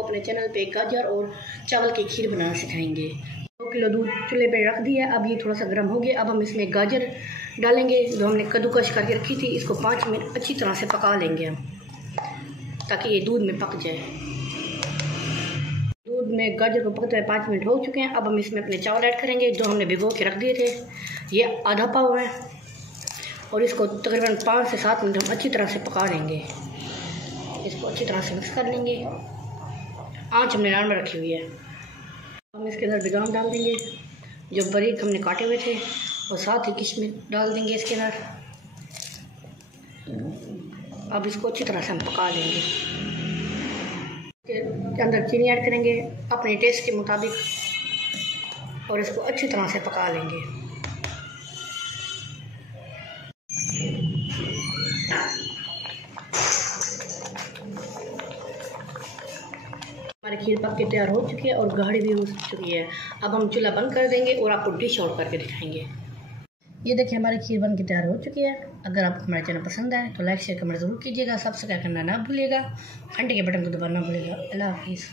आपको अपने चैनल पे गाजर और चावल की खीर बनाना सिखाएंगे। 2 किलो दूध चूल्हे पे रख दिया। अब ये थोड़ा सा गर्म हो गया। अब हम इसमें गाजर डालेंगे जो हमने कद्दूकश करके रखी थी। इसको 5 मिनट अच्छी तरह से पका लेंगे हम, ताकि ये दूध में पक जाए। दूध में गाजर को पकते हुए 5 मिनट हो चुके हैं। अब हम इसमें अपने चावल ऐड करेंगे जो हमने भिगो के रख दिए थे। ये आधा पाव है और इसको तकरीबन 5 से 7 मिनट हम अच्छी तरह से पका लेंगे। इसको अच्छी तरह से मिक्स कर लेंगे। आँच हमने नॉर्मल रखी हुई है। हम इसके अंदर बादाम डाल देंगे जो बारीक हमने काटे हुए थे, और साथ ही किशमिश डाल देंगे इसके अंदर। अब इसको अच्छी तरह से हम पका लेंगे। इसके अंदर चीनी ऐड करेंगे अपने टेस्ट के मुताबिक और इसको अच्छी तरह से पका लेंगे। हमारी खीर पक के तैयार हो चुकी है और गाढ़ी भी हो चुकी है। अब हम चूल्हा बंद कर देंगे और आपको डिश आउट करके दिखाएंगे। ये देखिए हमारी खीर बन के तैयार हो चुकी है। अगर आपको हमारा चैनल पसंद आए तो लाइक शेयर कमेंट ज़रूर कीजिएगा। सब्सक्राइब करना ना भूलिएगा। घंटे के बटन को दबाना ना भूलिएगा। अल्लाह हाफिज़।